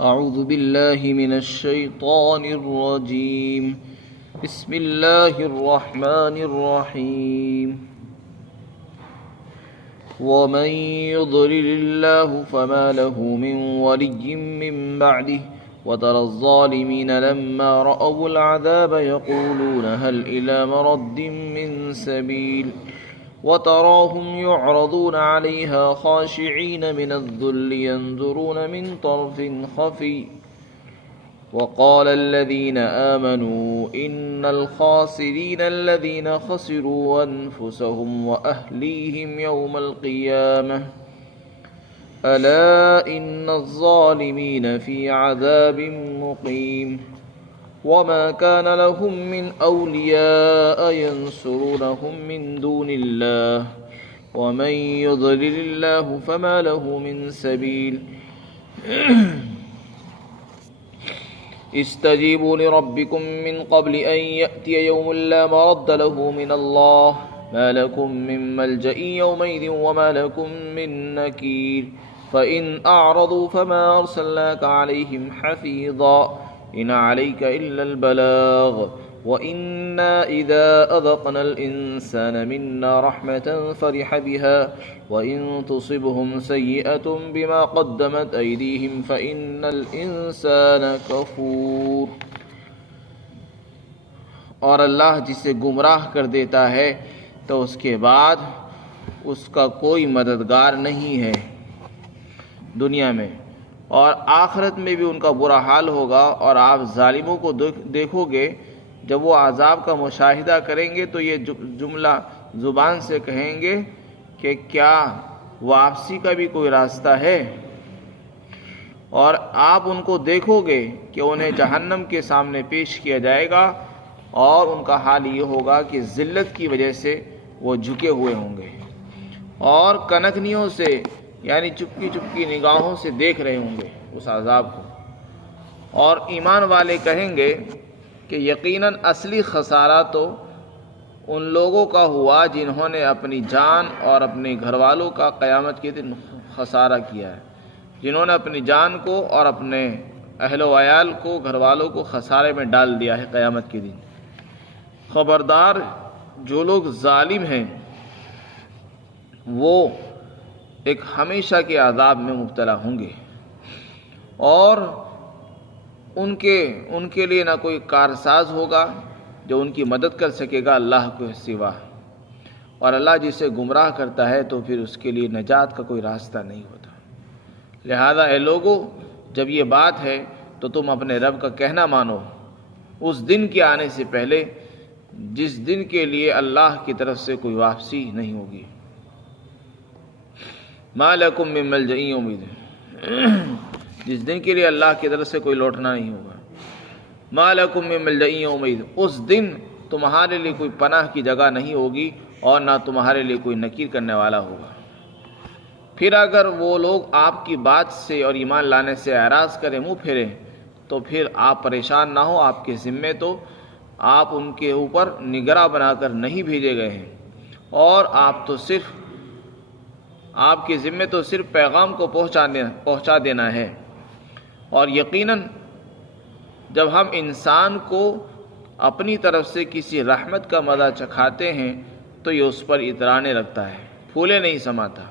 أعوذ بالله من الشيطان الرجيم. بسم الله الرحمن الرحيم. ومن يضلل الله فما له من ولي من بعده وترى الظالمين لما رأوا العذاب يقولون هل إلى مرد من سبيل وتراهم يعرضون عليها خاشعين من الذل ينظرون من طرف خفي وقال الذين آمنوا إن الخاسرين الذين خسروا أنفسهم وأهليهم يوم القيامة ألا إن الظالمين في عذاب مقيم وما كان لهم من أولياء ينصرونهم من دون الله ومن يضلل الله فما له من سبيل. استجيبوا لربكم من قبل أن يأتي يوم لا مرد له من الله ما لكم من ملجأ يومئذ وما لكم من نكير. فإن أعرضوا فما أرسلناك عليهم حفيظا إن عليك إلا البلاغ وإنا إذا أذقنا الإنسان منا رحمة فرح بها وإن تصبهم سيئة بما قدمت أيديهم فإن الإنسان كفور. اور اللہ جسے گمراہ کر دیتا ہے تو اس کے بعد اس کا کوئی مددگار نہیں ہے دنیا میں، اور آخرت میں بھی ان کا برا حال ہوگا. اور آپ ظالموں کو دیکھو گے جب وہ عذاب کا مشاہدہ کریں گے تو یہ جملہ زبان سے کہیں گے کہ کیا واپسی کا بھی کوئی راستہ ہے. اور آپ ان کو دیکھو گے کہ انہیں جہنم کے سامنے پیش کیا جائے گا اور ان کا حال یہ ہوگا کہ ذلت کی وجہ سے وہ جھکے ہوئے ہوں گے اور کنکھنیوں سے یعنی چپکی چپکی نگاہوں سے دیکھ رہے ہوں گے اس عذاب کو. اور ایمان والے کہیں گے کہ یقیناً اصلی خسارہ تو ان لوگوں کا ہوا جنہوں نے اپنی جان اور اپنے گھر والوں کا قیامت کے دن خسارہ کیا ہے، جنہوں نے اپنی جان کو اور اپنے اہل و عیال کو، گھر والوں کو خسارے میں ڈال دیا ہے قیامت کے دن. خبردار، جو لوگ ظالم ہیں وہ ایک ہمیشہ کے عذاب میں مبتلا ہوں گے اور ان کے لیے نہ کوئی کارساز ہوگا جو ان کی مدد کر سکے گا اللہ کے سوا. اور اللہ جسے گمراہ کرتا ہے تو پھر اس کے لیے نجات کا کوئی راستہ نہیں ہوتا. لہذا اے لوگو، جب یہ بات ہے تو تم اپنے رب کا کہنا مانو اس دن کے آنے سے پہلے جس دن کے لیے اللہ کی طرف سے کوئی واپسی نہیں ہوگی. ما لکم من ملجأ یومئذ، جس دن کے لیے اللہ کی طرف سے کوئی لوٹنا نہیں ہوگا. ما لکم من ملجأ یومئذ، اس دن تمہارے لیے کوئی پناہ کی جگہ نہیں ہوگی اور نہ تمہارے لیے کوئی نکیر کرنے والا ہوگا. پھر اگر وہ لوگ آپ کی بات سے اور ایمان لانے سے اعراض کریں، منہ پھیریں، تو پھر آپ پریشان نہ ہو. آپ کے ذمے تو آپ ان کے اوپر نگراں بنا کر نہیں بھیجے گئے ہیں اور آپ کے ذمے تو صرف پیغام کو پہنچا دینا ہے. اور یقیناً جب ہم انسان کو اپنی طرف سے کسی رحمت کا مزہ چکھاتے ہیں تو یہ اس پر اترانے لگتا ہے، پھولے نہیں سماتا.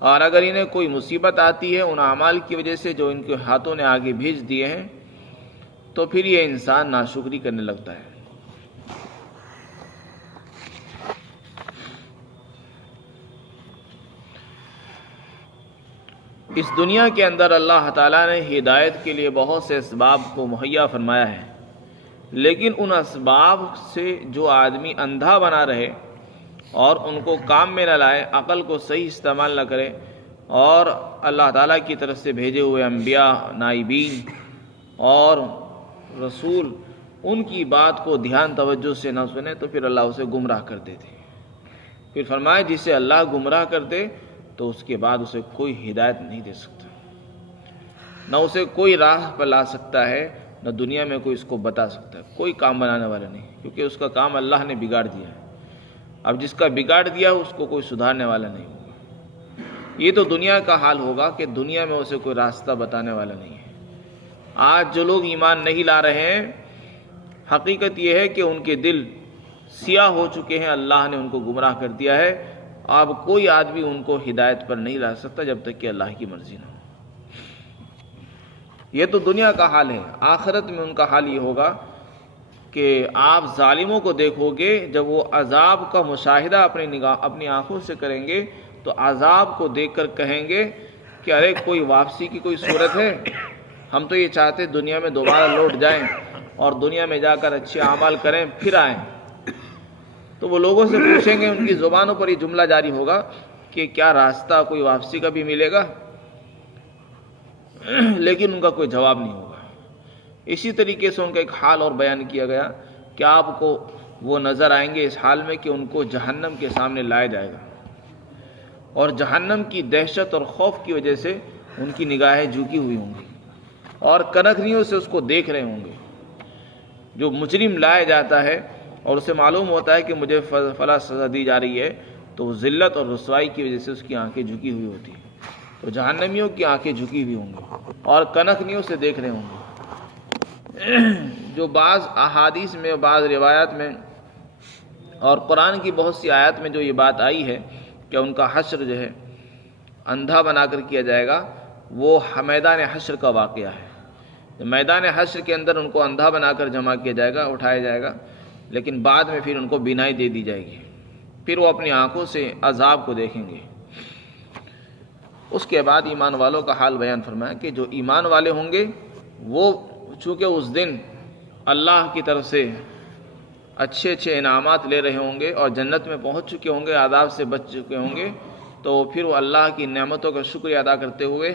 اور اگر انہیں کوئی مصیبت آتی ہے ان اعمال کی وجہ سے جو ان کے ہاتھوں نے آگے بھیج دیے ہیں تو پھر یہ انسان ناشکری کرنے لگتا ہے. اس دنیا کے اندر اللہ تعالیٰ نے ہدایت کے لیے بہت سے اسباب کو مہیا فرمایا ہے، لیکن ان اسباب سے جو آدمی اندھا بنا رہے اور ان کو کام میں نہ لائے، عقل کو صحیح استعمال نہ کرے اور اللہ تعالیٰ کی طرف سے بھیجے ہوئے انبیاء، نائبین اور رسول ان کی بات کو دھیان توجہ سے نہ سنے تو پھر اللہ اسے گمراہ کر دیتے. پھر فرمایا جسے اللہ گمراہ کر دے تو اس کے بعد اسے کوئی ہدایت نہیں دے سکتا، نہ اسے کوئی راہ پر لا سکتا ہے، نہ دنیا میں کوئی اس کو بتا سکتا ہے. کوئی کام بنانے والا نہیں، کیونکہ اس کا کام اللہ نے بگاڑ دیا ہے. اب جس کا بگاڑ دیا اس کو کوئی سدھارنے والا نہیں ہوگا. یہ تو دنیا کا حال ہوگا کہ دنیا میں اسے کوئی راستہ بتانے والا نہیں ہے. آج جو لوگ ایمان نہیں لا رہے ہیں، حقیقت یہ ہے کہ ان کے دل سیاہ ہو چکے ہیں، اللہ نے ان کو گمراہ کر دیا ہے۔ اب کوئی آدمی ان کو ہدایت پر نہیں لا سکتا جب تک کہ اللہ کی مرضی نہ ہو۔ یہ تو دنیا کا حال ہے، آخرت میں ان کا حال یہ ہوگا کہ آپ ظالموں کو دیکھو گے جب وہ عذاب کا مشاہدہ اپنی آنکھوں سے کریں گے تو عذاب کو دیکھ کر کہیں گے کہ ارے کوئی واپسی کی کوئی صورت ہے، ہم تو یہ چاہتے دنیا میں دوبارہ لوٹ جائیں اور دنیا میں جا کر اچھے اعمال کریں پھر آئیں۔ تو وہ لوگوں سے پوچھیں گے، ان کی زبانوں پر یہ جملہ جاری ہوگا کہ کیا راستہ کوئی واپسی کا بھی ملے گا، لیکن ان کا کوئی جواب نہیں ہوگا۔ اسی طریقے سے ان کا ایک حال اور بیان کیا گیا کہ آپ کو وہ نظر آئیں گے اس حال میں کہ ان کو جہنم کے سامنے لایا جائے گا، اور جہنم کی دہشت اور خوف کی وجہ سے ان کی نگاہیں جھکی ہوئی ہوں گی اور کنکریوں سے اس کو دیکھ رہے ہوں گے۔ جو مجرم لایا جاتا ہے اور اسے معلوم ہوتا ہے کہ مجھے فلاں سزا دی جا رہی ہے تو وہ ذلت اور رسوائی کی وجہ سے اس کی آنکھیں جھکی ہوئی ہوتی ہیں، تو جہنمیوں کی آنکھیں جھکی ہوئی ہوں گی اور کنکریوں سے دیکھ رہے ہوں گے۔ جو بعض احادیث میں، بعض روایات میں اور قرآن کی بہت سی آیات میں جو یہ بات آئی ہے کہ ان کا حشر جو ہے اندھا بنا کر کیا جائے گا، وہ میدان حشر کا واقعہ ہے۔ میدان حشر کے اندر ان کو اندھا بنا کر جمع کیا جائے گا، اٹھایا جائے گا، لیکن بعد میں پھر ان کو بینائی دے دی جائے گی، پھر وہ اپنی آنکھوں سے عذاب کو دیکھیں گے۔ اس کے بعد ایمان والوں کا حال بیان فرمایا کہ جو ایمان والے ہوں گے وہ چونکہ اس دن اللہ کی طرف سے اچھے اچھے انعامات لے رہے ہوں گے اور جنت میں پہنچ چکے ہوں گے، عذاب سے بچ چکے ہوں گے، تو پھر وہ اللہ کی نعمتوں کا شکریہ ادا کرتے ہوئے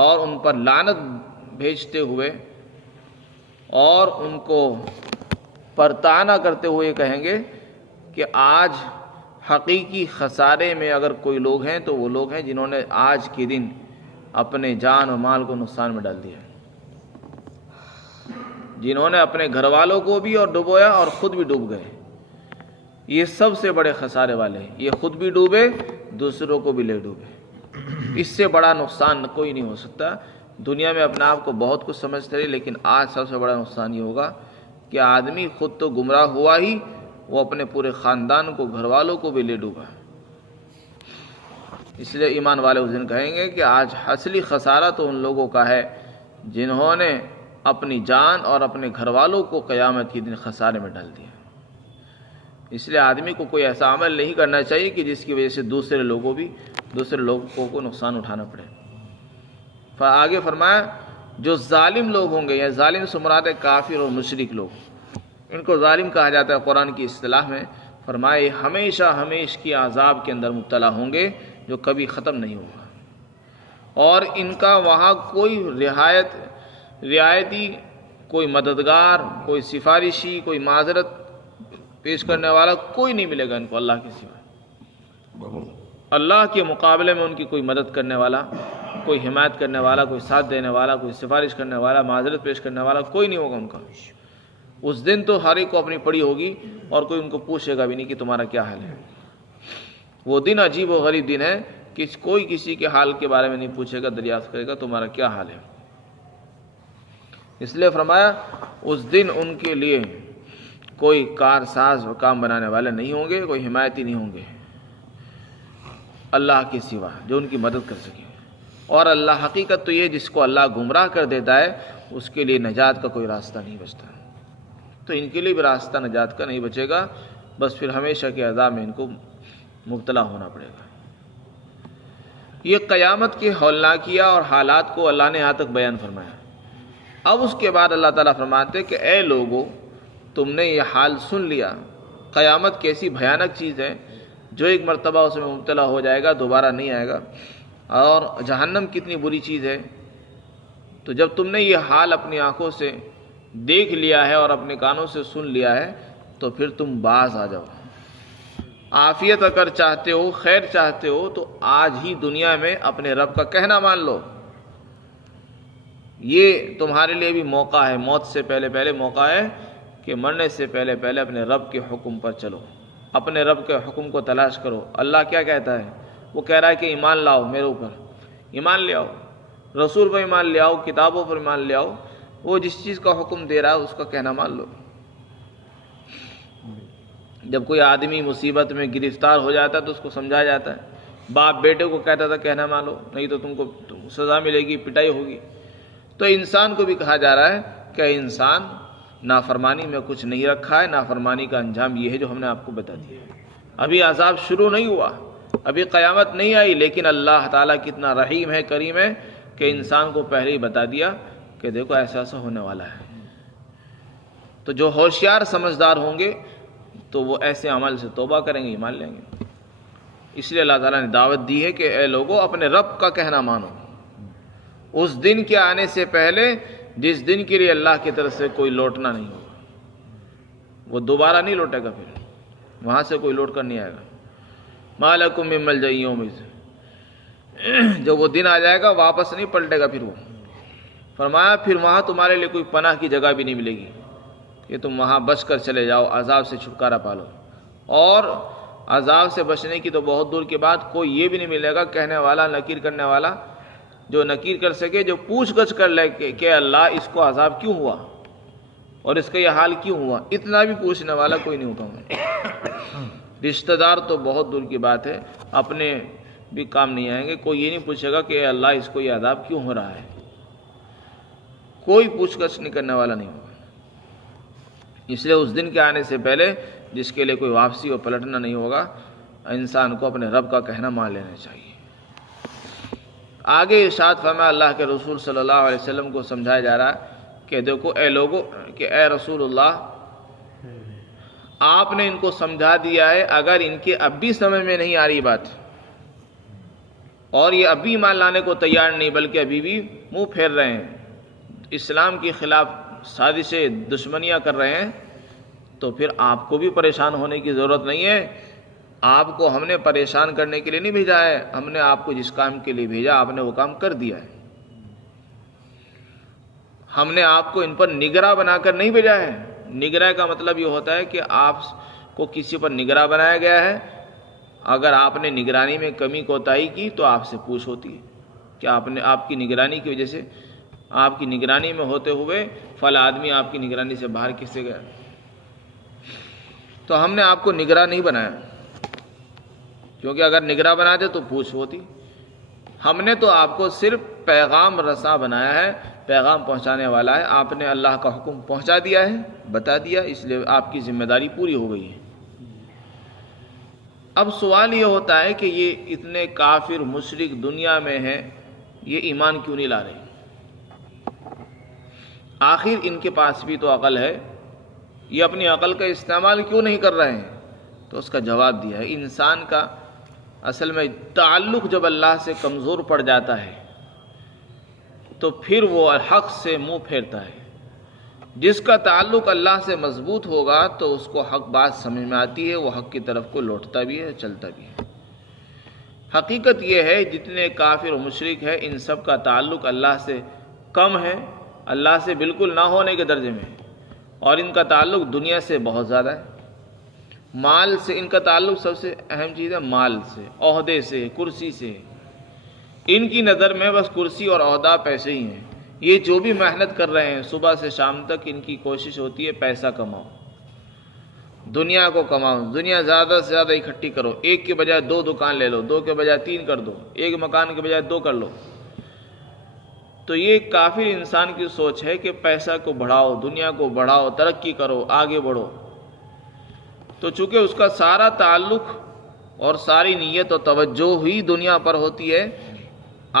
اور ان پر لعنت بھیجتے ہوئے اور ان کو پرتانا کرتے ہوئے کہیں گے کہ آج حقیقی خسارے میں اگر کوئی لوگ ہیں تو وہ لوگ ہیں جنہوں نے آج کے دن اپنے جان و مال کو نقصان میں ڈال دیا، جنہوں نے اپنے گھر والوں کو بھی اور ڈبویا اور خود بھی ڈوب گئے۔ یہ سب سے بڑے خسارے والے ہیں، یہ خود بھی ڈوبے، دوسروں کو بھی لے ڈوبے۔ اس سے بڑا نقصان کوئی نہیں ہو سکتا۔ دنیا میں اپنے آپ کو بہت کچھ سمجھتے رہے، لیکن آج سب سے بڑا نقصان یہ ہوگا کہ آدمی خود تو گمراہ ہوا ہی، وہ اپنے پورے خاندان کو، گھر والوں کو بھی لے ڈوبا۔ اس لیے ایمان والے اس دن کہیں گے کہ آج اصلی خسارہ تو ان لوگوں کا ہے جنہوں نے اپنی جان اور اپنے گھر والوں کو قیامت کے دن خسارے میں ڈال دیا۔ اس لیے آدمی کو کوئی ایسا عمل نہیں کرنا چاہیے کہ جس کی وجہ سے دوسرے لوگوں کو نقصان اٹھانا پڑے۔ آگے فرمایا جو ظالم لوگ ہوں گے، یا ظالم سے مراد ہے کافر اور مشرک لوگ، ان کو ظالم کہا جاتا ہے قرآن کی اصطلاح میں۔ فرمائے ہمیشہ کی عذاب کے اندر مبتلا ہوں گے جو کبھی ختم نہیں ہوگا، اور ان کا وہاں کوئی رعایتی، کوئی مددگار، کوئی سفارشی، کوئی معذرت پیش کرنے والا کوئی نہیں ملے گا ان کو اللہ کے سوا۔ اللہ کے مقابلے میں ان کی کوئی مدد کرنے والا، کوئی حمایت کرنے والا، کوئی ساتھ دینے والا، کوئی سفارش کرنے والا، معذرت پیش کرنے والا کوئی نہیں ہوگا ان کا۔ اس دن تو ہر ایک کو اپنی پڑی ہوگی اور کوئی ان کو پوچھے گا بھی نہیں کہ تمہارا کیا حال ہے۔ وہ دن عجیب و غریب دن ہے کہ کوئی کسی کے حال کے بارے میں نہیں پوچھے گا، دریافت کرے گا تمہارا کیا حال ہے۔ اس لیے فرمایا اس دن ان کے لیے کوئی کارساز و کام بنانے والے نہیں ہوں گے، کوئی حمایتی نہیں ہوں گے اللہ کے سوا جو ان کی مدد کر سکے۔ اور اللہ حقیقت تو یہ جس کو اللہ گمراہ کر دیتا ہے اس کے لیے نجات کا کوئی راستہ نہیں بچتا، تو ان کے لیے بھی راستہ نجات کا نہیں بچے گا، بس پھر ہمیشہ کے عذاب میں ان کو مبتلا ہونا پڑے گا۔ یہ قیامت کے ہولناکیہ اور حالات کو اللہ نے یہاں تک بیان فرمایا۔ اب اس کے بعد اللہ تعالیٰ فرماتے کہ اے لوگو تم نے یہ حال سن لیا، قیامت کیسی بھیانک چیز ہے، جو ایک مرتبہ اس میں مبتلا ہو جائے گا دوبارہ نہیں آئے گا، اور جہنم کتنی بری چیز ہے۔ تو جب تم نے یہ حال اپنی آنکھوں سے دیکھ لیا ہے اور اپنے کانوں سے سن لیا ہے تو پھر تم باز آ جاؤ۔ عافیت اگر چاہتے ہو، خیر چاہتے ہو، تو آج ہی دنیا میں اپنے رب کا کہنا مان لو۔ یہ تمہارے لیے بھی موقع ہے، موت سے پہلے موقع ہے کہ مرنے سے پہلے اپنے رب کے حکم پر چلو، اپنے رب کے حکم کو تلاش کرو۔ اللہ کیا کہتا ہے؟ وہ کہہ رہا ہے کہ ایمان لاؤ میرے اوپر، ایمان لے آؤ، رسول پر ایمان لے آؤ، کتابوں پر ایمان لے آؤ، وہ جس چیز کا حکم دے رہا ہے اس کا کہنا مان لو۔ جب کوئی آدمی مصیبت میں گرفتار ہو جاتا ہے تو اس کو سمجھایا جاتا ہے، باپ بیٹے کو کہتا تھا کہنا مانو نہیں تو تم کو سزا ملے گی، پٹائی ہوگی۔ تو انسان کو بھی کہا جا رہا ہے کہ انسان نافرمانی میں کچھ نہیں رکھا ہے، نافرمانی کا انجام یہ ہے جو ہم نے آپ کو بتا دیا ہے۔ ابھی عذاب شروع نہیں ہوا، ابھی قیامت نہیں آئی، لیکن اللہ تعالیٰ کتنا رحیم ہے، کریم ہے کہ انسان کو پہلے ہی بتا دیا کہ دیکھو ایسا ایسا ہونے والا ہے۔ تو جو ہوشیار سمجھدار ہوں گے تو وہ ایسے عمل سے توبہ کریں گے، ایمان لیں گے۔ اس لیے اللہ تعالیٰ نے دعوت دی ہے کہ اے لوگوں اپنے رب کا کہنا مانو اس دن کے آنے سے پہلے جس دن کے لیے اللہ کی طرف سے کوئی لوٹنا نہیں ہوگا، وہ دوبارہ نہیں لوٹے گا، پھر وہاں سے کوئی لوٹ کر نہیں آئے گا۔ ما لکم من ملجأ یومئذ، جب وہ دن آ جائے گا واپس نہیں پلٹے گا۔ پھر وہ فرمایا پھر وہاں تمہارے لیے کوئی پناہ کی جگہ بھی نہیں ملے گی کہ تم وہاں بچ کر چلے جاؤ، عذاب سے چھٹکارا پالو۔ اور عذاب سے بچنے کی تو بہت دور کے بعد کوئی یہ بھی نہیں ملے گا کہنے والا، نکیر کرنے والا، جو نکیر کر سکے، جو پوچھ گچھ کر لے کہ اللہ اس کو عذاب کیوں ہوا اور اس کا یہ حال کیوں ہوا، اتنا بھی پوچھنے والا کوئی نہیں ہوگا۔ رشتہ دار تو بہت دور کی بات ہے، اپنے بھی کام نہیں آئیں گے۔ کوئی یہ نہیں پوچھے گا کہ اے اللہ اس کو یہ عذاب کیوں ہو رہا ہے، کوئی پوچھ گچھ نہیں کرنے والا نہیں ہوگا۔ اس لیے اس دن کے آنے سے پہلے جس کے لیے کوئی واپسی اور پلٹنا نہیں ہوگا، انسان کو اپنے رب کا کہنا مان لینا چاہیے۔ آگے ارشاد فرمایا اللہ کے رسول صلی اللہ علیہ وسلم کو سمجھایا جا رہا ہے کہ دیکھو اے لوگو، کہ اے رسول اللہ آپ نے ان کو سمجھا دیا ہے، اگر ان کے اب بھی سمجھ میں نہیں آ رہی بات اور یہ اب بھی ایمان لانے کو تیار نہیں بلکہ ابھی بھی منہ پھیر رہے ہیں، اسلام کے خلاف سازشیں دشمنیاں کر رہے ہیں، تو پھر آپ کو بھی پریشان ہونے کی ضرورت نہیں ہے۔ آپ کو ہم نے پریشان کرنے کے لیے نہیں بھیجا ہے، ہم نے آپ کو جس کام کے لیے بھیجا آپ نے وہ کام کر دیا ہے۔ ہم نے آپ کو ان پر نگراں بنا کر نہیں بھیجا ہے۔ نگراں کا مطلب یہ ہوتا ہے کہ آپ کو کسی پر نگراں بنایا گیا ہے، اگر آپ نے نگرانی میں کمی کوتاہی کی تو آپ سے پوچھ ہوتی ہے کہ آپ کی نگرانی کی وجہ سے، آپ کی نگرانی میں ہوتے ہوئے فلاں آدمی آپ کی نگرانی سے باہر کس سے گیا، تو ہم نے آپ کو نگراں نہیں بنایا، کیونکہ اگر نگراں بناتے تو پوچھ ہوتی۔ ہم نے تو آپ کو صرف پیغام رساں بنایا ہے، پیغام پہنچانے والا ہے، آپ نے اللہ کا حکم پہنچا دیا ہے، بتا دیا، اس لیے آپ کی ذمہ داری پوری ہو گئی ہے۔ اب سوال یہ ہوتا ہے کہ یہ اتنے کافر مشرک دنیا میں ہیں، یہ ایمان کیوں نہیں لا رہے؟ آخر ان کے پاس بھی تو عقل ہے، یہ اپنی عقل کا استعمال کیوں نہیں کر رہے ہیں؟ تو اس کا جواب دیا ہے، انسان کا اصل میں تعلق جب اللہ سے کمزور پڑ جاتا ہے تو پھر وہ حق سے منہ پھیرتا ہے۔ جس کا تعلق اللہ سے مضبوط ہوگا تو اس کو حق بات سمجھ میں آتی ہے، وہ حق کی طرف کو لوٹتا بھی ہے، چلتا بھی ہے۔ حقیقت یہ ہے جتنے کافر و مشرک ہیں ان سب کا تعلق اللہ سے کم ہے، اللہ سے بالکل نہ ہونے کے درجے میں، اور ان کا تعلق دنیا سے بہت زیادہ ہے۔ مال سے ان کا تعلق سب سے اہم چیز ہے، مال سے، عہدے سے، کرسی سے۔ ان کی نظر میں بس کرسی اور عہدہ پیسے ہی ہیں۔ یہ جو بھی محنت کر رہے ہیں صبح سے شام تک ان کی کوشش ہوتی ہے پیسہ کماؤ، دنیا کو کماؤ، دنیا زیادہ سے زیادہ اکٹھی کرو، ایک کے بجائے 2 دکان لے لو، 2 کے بجائے 3 کر دو، ایک مکان کے بجائے 2 کر لو۔ تو یہ کافر انسان کی سوچ ہے کہ پیسہ کو بڑھاؤ، دنیا کو بڑھاؤ، ترقی کرو، آگے بڑھو۔ تو چونکہ اس کا سارا تعلق اور ساری نیت و توجہ ہی دنیا پر ہوتی ہے،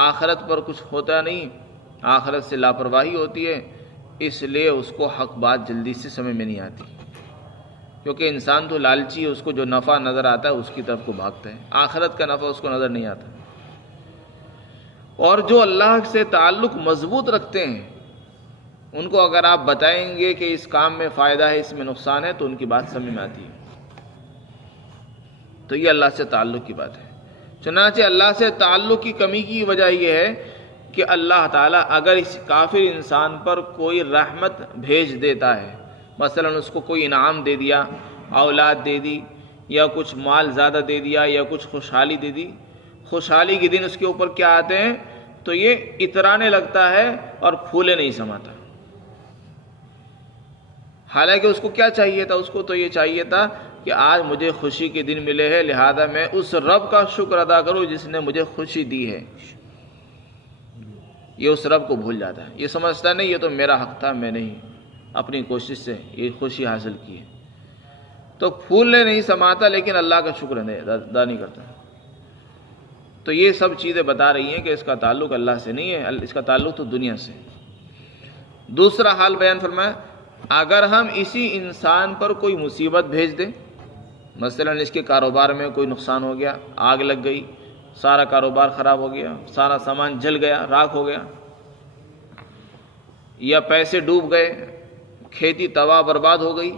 آخرت پر کچھ ہوتا نہیں، آخرت سے لاپرواہی ہوتی ہے، اس لیے اس کو حق بات جلدی سے سمجھ میں نہیں آتی، کیونکہ انسان تو لالچی ہے، اس کو جو نفع نظر آتا ہے اس کی طرف کو بھاگتا ہے، آخرت کا نفع اس کو نظر نہیں آتا۔ اور جو اللہ سے تعلق مضبوط رکھتے ہیں ان کو اگر آپ بتائیں گے کہ اس کام میں فائدہ ہے، اس میں نقصان ہے، تو ان کی بات سمجھ میں آتی ہے۔ تو یہ اللہ سے تعلق کی بات ہے۔ چنانچہ اللہ سے تعلق کی کمی کی وجہ یہ ہے کہ اللہ تعالیٰ اگر اس کافر انسان پر کوئی رحمت بھیج دیتا ہے، مثلا اس کو کوئی انعام دے دیا، اولاد دے دی، یا کچھ مال زیادہ دے دیا، یا کچھ خوشحالی دے دی، خوشحالی کے دن اس کے اوپر کیا آتے ہیں تو یہ اترانے لگتا ہے اور پھولے نہیں سماتا۔ حالانکہ اس کو کیا چاہیے تھا؟ اس کو تو یہ چاہیے تھا کہ آج مجھے خوشی کے دن ملے ہیں، لہذا میں اس رب کا شکر ادا کروں جس نے مجھے خوشی دی ہے۔ یہ اس رب کو بھول جاتا ہے، یہ سمجھتا نہیں یہ تو میرا حق تھا، میں نہیں اپنی کوشش سے یہ خوشی حاصل کی ہے، تو پھولنے نہیں سماتا لیکن اللہ کا شکر ادا نہیں کرتا۔ تو یہ سب چیزیں بتا رہی ہیں کہ اس کا تعلق اللہ سے نہیں ہے، اس کا تعلق تو دنیا سے۔ دوسرا حال بیان فرمایا، اگر ہم اسی انسان پر کوئی مصیبت بھیج دیں، مثلا اس کے کاروبار میں کوئی نقصان ہو گیا، آگ لگ گئی، سارا کاروبار خراب ہو گیا، سارا سامان جل گیا، راکھ ہو گیا، یا پیسے ڈوب گئے، کھیتی تباہ برباد ہو گئی،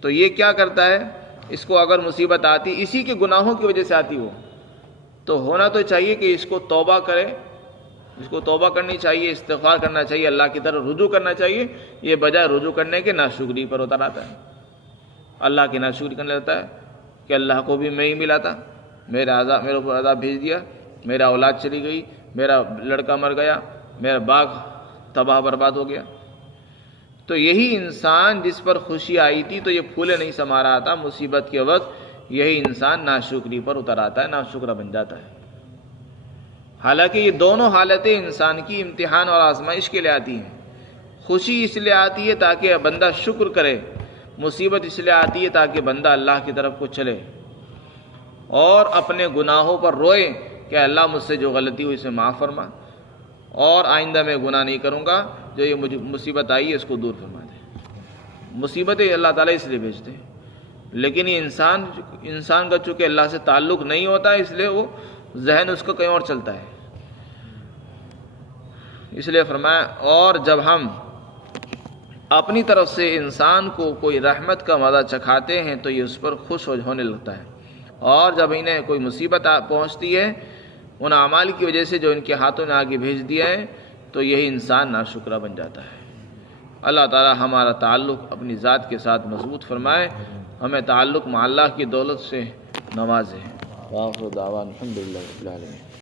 تو یہ کیا کرتا ہے؟ اس کو اگر مصیبت آتی اسی کے گناہوں کی وجہ سے آتی ہو، تو ہونا تو چاہیے کہ اس کو توبہ کرے، اس کو توبہ کرنی چاہیے، استغفار کرنا چاہیے، اللہ کی طرف رجوع کرنا چاہیے۔ یہ بجائے رجوع کرنے کے ناشکری پر اتر آتا ہے، اللہ کی ناشکری کرنے لگتا ہے کہ اللہ کو بھی میں ہی ملا تھا، میرے اوپر عذاب بھیج دیا، میرا اولاد چلی گئی، میرا لڑکا مر گیا، میرا باغ تباہ برباد ہو گیا۔ تو یہی انسان جس پر خوشی آئی تھی تو یہ پھولے نہیں سما رہا تھا، مصیبت کے وقت یہی انسان ناشکری پر اتر آتا ہے، ناشکرا بن جاتا ہے۔ حالانکہ یہ دونوں حالتیں انسان کی امتحان اور آزمائش کے لیے آتی ہیں۔ خوشی اس لیے آتی ہے تاکہ بندہ شکر کرے، مصیبت اس لیے آتی ہے تاکہ بندہ اللہ کی طرف کو چلے اور اپنے گناہوں پر روئے کہ اللہ مجھ سے جو غلطی ہوئی اسے معاف فرما، اور آئندہ میں گناہ نہیں کروں گا، جو یہ مجھے مصیبت آئی ہے اس کو دور فرما دے۔ مصیبتیں اللہ تعالیٰ اس لیے بھیجتے ہیں، لیکن یہ انسان کا چونکہ اللہ سے تعلق نہیں ہوتا اس لیے وہ ذہن اس کو کہیں اور چلتا ہے، اس لیے فرمایا اور جب ہم اپنی طرف سے انسان کو کوئی رحمت کا مزہ چکھاتے ہیں تو یہ اس پر خوش ہونے لگتا ہے، اور جب انہیں کوئی مصیبت پہنچتی ہے ان اعمال کی وجہ سے جو ان کے ہاتھوں نے آگے بھیج دیا ہے تو یہی انسان ناشکرا بن جاتا ہے۔ اللہ تعالی ہمارا تعلق اپنی ذات کے ساتھ مضبوط فرمائے، ہمیں تعلق مع اللہ کی دولت سے نوازے۔ وآخر دعوانا الحمدللہ رب العالمین۔